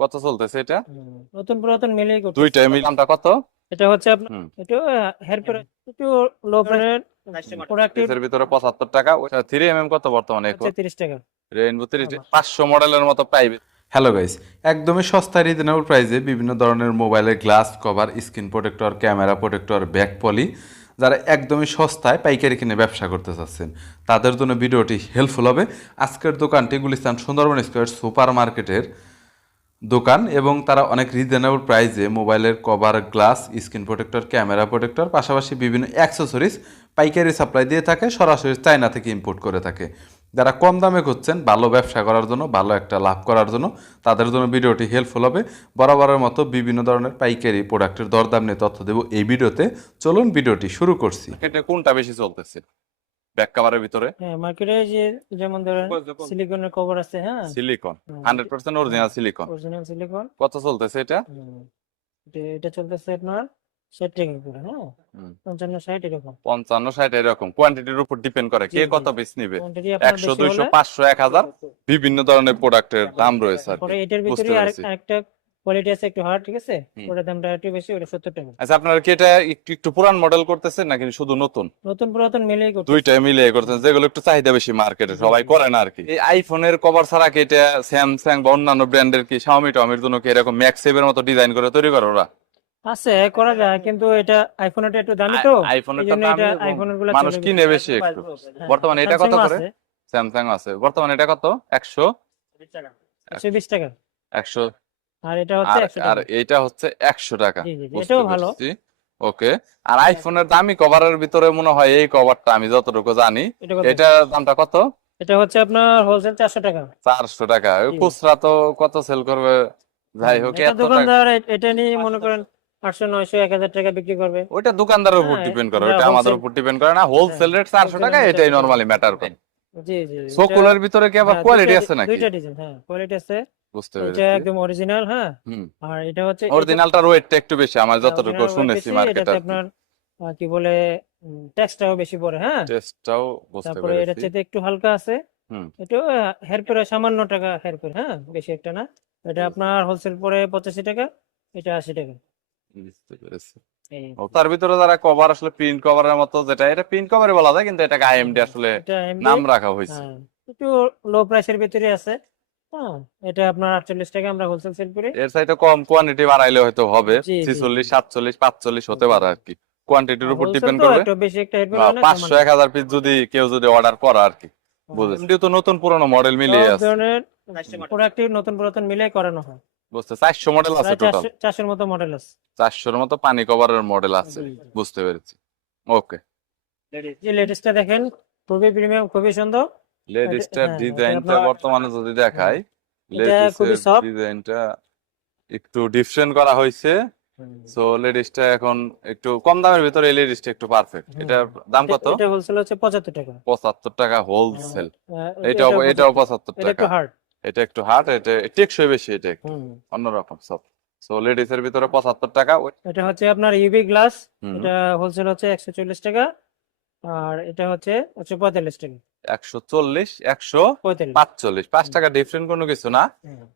কত চলতেছে এটা? নতুন পুরাতন মিলেই করতে দুইটাই মিল দামটা কত? এটা হচ্ছে আপনার। একটু হেয়ার একটু লো প্রাইসের প্রোডাক্টিভ পিসের ভিতরে পঁচাত্তর টাকা। থ্রি এম এম কত বর্তমানে এখন 30 টাকা। রেইনবো তিরিশ আবার। পাঁচশো মডেলের মতো পাইবে হ্যালো গাইস একদমই সস্তা রিজনেবল প্রাইসে বিভিন্ন ধরনের মোবাইলের glass cover screen protector camera protector back poly যারা একদমই সস্তায় পাইকারি কিনে ব্যবসা করতে চাচ্ছেন তাদের জন্য ভিডিওটি হেল্পফুল হবে। আজকের দোকানটি গুলিস্তান সুন্দরবন স্কোয়ার সুপার মার্কেটের দোকান এবং তারা অনেক রিজনেবল প্রাইসে মোবাইলের cover glass screen protector camera protector পাশাপাশি বিভিন্ন অ্যাক্সেসরিজ পাইকারি সাপ্লাই দিয়ে থাকে, সরাসরি চায়না থেকে ইম্পোর্ট করে থাকে। যারা কম দামে করছেন ভালো ব্যবসা করার জন্য, ভালো একটা লাভ করার জন্য, তাদের জন্য ভিডিওটি হেল্পফুল হবে। বরাবরের মতো বিভিন্ন ধরনের পাইকারি প্রোডাক্টের দরদাম নিয়ে তথ্য দেবো এই ভিডিওতে। চলুন ভিডিওটি শুরু করছি। এটা কোনটা বেশি চলতেছে? ব্যাক কাভারের ভিতরে। হ্যাঁ মার্কেটে যে যেমন ধরেন সিলিকনের কভার আছে হ্যাঁ? সিলিকন হুম, hundred percent original silicon original silicon কত চলতেছে এটা? এটা চলতেছে আপনার 60 টাকা করে হ্যাঁ? 55 60 এরকম। পঞ্চান্ন ষাট এরকম। কোয়ান্টিটির উপর ডিপেন্ড করে কে। কত পিস নিবে। কোয়ান্টিটি আপনার একশো বেশি দুইশো পাঁচশো এক হাজার। বিভিন্ন ধরনের প্রোডাক্টের দাম রয়েছে আর এটার ভিতরে আর পেরেছি। একটা কোয়ালিটি আছে একটু হার্ড ঠিক আছে? ওটার দামটা একটু বেশি ওটা 70 টাকা। আচ্ছা আপনারা কি এটা একটু একটু পুরান মডেল করতেছেন নাকি শুধু নতুন? নতুন পুরাতন মিলেই করতে দুইটাই মিলিয়ে করতেছেন যেগুলো একটু চাহিদা বেশি মার্কেটে সবাই করে না আর কি। এই আইফোনের কভার ছাড়া কি এটা স্যামসাং বা অন্যান্য ব্র্যান্ডের কি শাওমি টাওমির জন্য কি এরকম ম্যাক্সেভের মতো ডিজাইন করে তৈরি করে ওরা? আছে করা যায় কিন্তু এটা আইফোনটা একটু দামি তো। এটা আইফোনেরগুলো মানুষ কিনে বেশি একটু। বর্তমানে এটা কত করে? স্যামসাং আছে। বর্তমানে এটা কত? একশো? একশো বিশ টাকা। একশো আর এটা হচ্ছে আর এটা হচ্ছে একশো টাকা। এটাও ভালো। ওকে। আর আইফোনের দামি কভারের ভিতরে মনে হয় এই কভারটা আমি যতটুকু জানি এটা এটার দামটা কত? এটা হচ্ছে আপনার হোলসেল চারশো টাকা। চারশো টাকা। খুচরা তো কত সেল করবে? যাই হোক এত দোকানদার এটা নিয়ে মনে করেন আটশো নয়শো এক হাজার টাকা বিক্রি করবে। ওইটা দোকানদারের উপর হ্যাঁ, ডিপেন্ড করে। এটা আমাদের উপর ডিপেন্ড করে না। হোলসেল রেট চারশো টাকা এটাই 400 নরমালি ম্যাটার করে। জি জি এটা- ভিতরে কি আবার হ্যাঁ, কোয়ালিটি আছে ডি- নাকি? দুইটা ডিজাইন হ্যাঁ কোয়ালিটি আছে। বুঝতে এটা একদম অরিজিনাল হ্যাঁ? আর এটা হচ্ছে অরিজিনালটার ওয়েটটা একটু বেশি আমার যতটুকু শুনেছি মার্কেটে আপনার কি বলে ট্যাক্সটাও বেশি পড়ে হ্যাঁ? টেস্টটাও বুঝতে তারপরে এটা পেরেছি। চেয়ে একটু হালকা আছে। এটা হেয়ার পরে সামান্য টাকা হেয়ার পরে হ্যাঁ? বেশি একটা না। এটা আপনার হোলসেল পরে পঁচাশি টাকা এটা আশি টাকা। বুঝতে পেরেছি। তার ভিতরে যারা কভার আসলে প্রিন্ট কভারের মতো যেটা এটা প্রিন্ট কভারই বলা যায় কিন্তু এটাকে আইএমডি আসলে নাম রাখা হয়েছে। হ্যাঁ। একটু লো প্রাইসের ভিতরে আছে। এটা আপনার আটচল্লিশ টাকা আমরা হোলসেল সেল করি এর চাইতে কম কোয়ান্টিটি বাড়াইলে হয়তো হবে। জি, জি, ছিচল্লিশ জি। সাতচল্লিশ পাঁচচল্লিশ হতে পারে আর কি। কোয়ান্টিটির উপর ডিপেন্ড করবে। একটু বেশি একটা পাঁচশো এক হাজার পিস যদি কেউ যদি অর্ডার করে আর কি। বুঝেছি। এমনিও তো নতুন পুরনো মডেল মিলিয়ে আছে। ধরনের প্রোডাক্টিভ নতুন পুরাতন মিলে করানো হয়। বুঝতে চারশো মডেল আছে টোটাল চারশো চারশোর মতো মডেল আছে। চারশোর মতো পানি কভারের মডেল আছে। বুঝতে পেরেছি। ওকে যে লেটেস্টটা দেখেন খুবই প্রিমিয়াম খুবই সুন্দর। লেডিসটার হ্যাঁ, ডিজাইনটা বর্তমানে যদি দেখাই এটা ডিজাইনটা একটু ডিফারেন্ট করা হয়েছে। সো লেডিসটা এখন একটু কম দামের ভিতরে এই লেডিসটা একটু পারফেক্ট। এটার দাম কত? এটা হোলসেল হচ্ছে পঁচাত্তর টাকা। পঁচাত্তর টাকা হোলসেল আহ, এটাও এটাও এটাও 75 পঁচাত্তর এটা একটু টাকা। হার্ড এটা একটু হার্ড এটা টেকসই বেশি এটা একটু। হুম। অন্যরকম সব সো লেডিস এর ভিতরে পঁচাত্তর টাকা। এটা হচ্ছে আপনার ইউভি গ্লাস হুম, এটা হোলসেল হচ্ছে একশো চল্লিশ টাকা। আর এটা হচ্ছে একশো পঁয়তাল্লিশ টাকা। একশো চল্লিশ একশো পাঁচচল্লিশ। পাঁচ টাকা ডিফারেন্ট কোনো কিছু না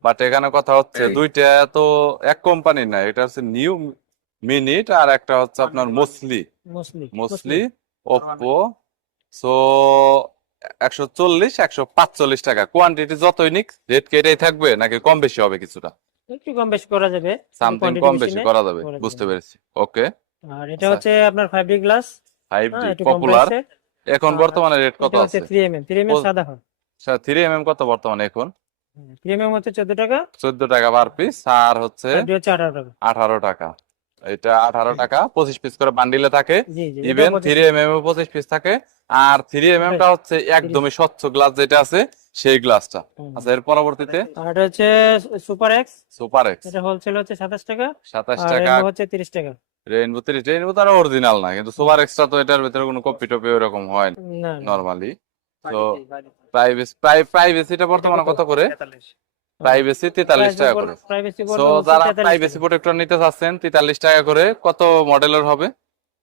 বাট এখানে কথা হচ্ছে দুইটা তো এক কোম্পানির না এটা হচ্ছে নিউ মিনিট আর একটা হচ্ছে আপনার মসলি মুসলি মসলি সো একশো চল্লিশ একশো পাঁচচল্লিশ টাকা। কোয়ান্টিটি যতই নিক রেট কি এটাই থাকবে নাকি কম বেশি হবে কিছুটা? একটু কম বেশি করা যাবে। সামথিং কম বেশি বেশি করা যাবে। বুঝতে পেরেছি। ওকে আর এটা হচ্ছে আপনার five D glass five D popular এখন আর বর্তমানে রেট কত আছে? Three M M three M M ও- সাদা হয়। থ্রি এম এম কত বর্তমানে এখন? থ্রি এম এম হচ্ছে চোদ্দ টাকা। চোদ্দ টাকা পার পিস আর হচ্ছে ফাইভ ডি হচ্ছে আঠারো টাকা। আঠারো টাকা। এটা আঠারো টাকা পঁচিশ পিস করে বান্ডিলে থাকে। G G even three M M পঁচিশ পিস থাকে। আর থ্রি এম এম টা হচ্ছে একদমই স্বচ্ছ গ্লাস যেটা আছে সেই গ্লাসটা আচ্ছা এর পরবর্তীতে? আর এটা হচ্ছে সুপার এক্স সুপার এক্স এটা হোলসেল হচ্ছে সাতাশ টাকা। সাতাশ আর টাকা। রেনবো হচ্ছে তিরিশ টাকা। রেইনবো তিরিশ রেইনবো তো অরিজিনাল না কিন্তু সুপার এক্সট্রা তো এটার ভিতরে কোনো কপি টপি ওরকম হয় না। নর্মালি তো প্রাইভেসি প্রাইভেসিটা বর্তমানে কত করে? প্রাইভেসি তেতাল্লিশ টাকা করে। তো যারা প্রাইভেসি প্রোটেক্টর নিতে চাচ্ছেন তেতাল্লিশ টাকা করে কত মডেলের হবে?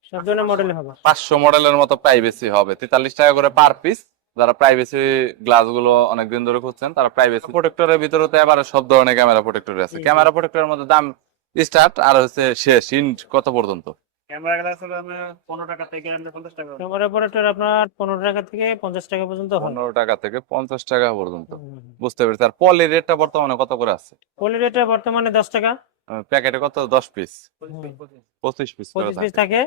সব ধরনের মডেল হবে। পাঁচশো মডেলের মতো প্রাইভেসি হবে। তেতাল্লিশ টাকা করে পার পিস যারা প্রাইভেসি গ্লাসগুলো অনেকদিন ধরে খুঁজছেন তারা প্রাইভেসি প্রোটেক্টরের ভিতরে তো এবারে সব ধরনের ক্যামেরা প্রোটেক্টর আছে। ক্যামেরা প্রোটেক্টরের মধ্যে দাম স্টার্ট আর হচ্ছে শেষ ইন্ড কত পর্যন্ত? ক্যামেরা গ্লাস পনেরো টাকা থেকে পঞ্চাশ টাকা। ক্যামেরা অপারেটর আপনার পনেরো টাকা থেকে পঞ্চাশ টাকা পর্যন্ত পনেরো টাকা থেকে পঞ্চাশ টাকা পর্যন্ত। বুঝতে পেরেছি। আর পলির রেটটা বর্তমানে কত করে আছে? পলি রেটটা বর্তমানে দশ টাকা। প্যাকেটে কত? দশ পিস পঁচিশ পিস পঁচিশ পিস থাকে।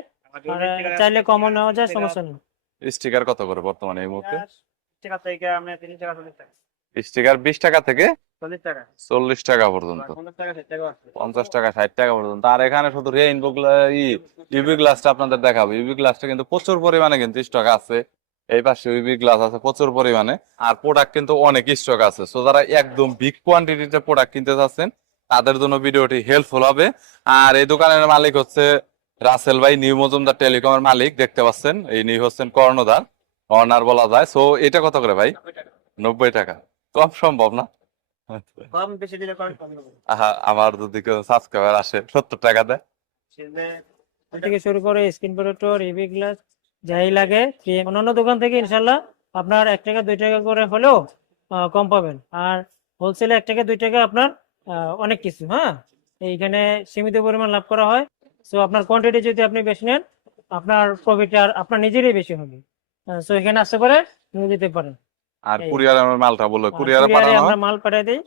চাইলে কমও নেওয়া যায় সমস্যা নেই। স্টিকার কত করে বর্তমানে এই মুহূর্তে? টাকা থেকে আমরা তিরিশ টাকা চল্লিশ টাকা। স্টিকার বিশ টাকা থেকে চল্লিশ টাকা। পর্যন্ত। পঞ্চাশ টাকা ষাট টাকা পর্যন্ত। আর এখানে শুধু রেইনবো ইউভি গ্লাসটা আপনাদের দেখাবো। ইউভি গ্লাসটা কিন্তু প্রচুর পরিমাণে কিন্তু স্টক আছে। এই পাশে ইউবি গ্লাস আছে প্রচুর পরিমাণে। আর প্রোডাক্ট কিন্তু অনেক স্টক আছে। সো যারা একদম বিগ কোয়ান্টিটিতে প্রোডাক্ট কিনতে চাচ্ছেন তাদের জন্য ভিডিওটি হেল্পফুল হবে। আর এই দোকানের মালিক হচ্ছে রাসেল ভাই নিউ মজুমদার টেলিকমের মালিক। দেখতে পাচ্ছেন এই নিউ হচ্ছেন কর্ণধার। অনার বলা যায়। সো এটা কত করে ভাই? নব্বই টাকা। কম সম্ভব না। কম বেশি দিলে কম আমার যদি কেউ সাবস্ক্রাইবার আসে সত্তর টাকা দেয়। থেকে শুরু করে স্ক্রিন প্রোটেক্টর ইভি গ্লাস যাই লাগে অন্যান্য দোকান থেকে ইনশাল্লাহ আপনার এক টাকা দুই টাকা করে হলেও আহ, কম পাবেন। আর হোলসেলে এক টাকা দুই টাকা আপনার আহ, অনেক কিছু হ্যাঁ? এইখানে সীমিত পরিমাণ লাভ করা হয়। সো আপনার কোয়ান্টিটি যদি আপনি বেশি নেন আপনার প্রফিট আর আপনার নিজেরই বেশি হবে। সো এখানে আসতে পারে নিয়ে যেতে পারেন। আর কুরিয়ার আমার মালটা বলল কুরিয়ারে পাঠানো। আমরা মাল পাঠিয়ে দিই।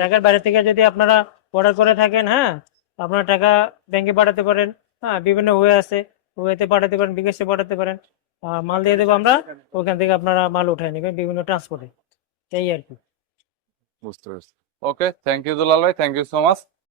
ঢাকার বাইরে থেকে যদি আপনারা অর্ডার করে থাকেন হ্যাঁ আপনার টাকা ব্যাংকে পাঠাতে পারেন। হ্যাঁ বিভিন্ন ওয়ে আছে। ওয়েতে পাঠাতে পারেন বিকাশে পাঠাতে পারেন। মাল দিয়ে দেবো আমরা ওখান থেকে আপনারা মাল উঠায় নেবেন বিভিন্ন ট্রান্সপোর্টে এই আর কি। বুঝতে পারছি। ওকে থ্যাংক ইউ দুলাল ভাই থ্যাংক ইউ সো মাচ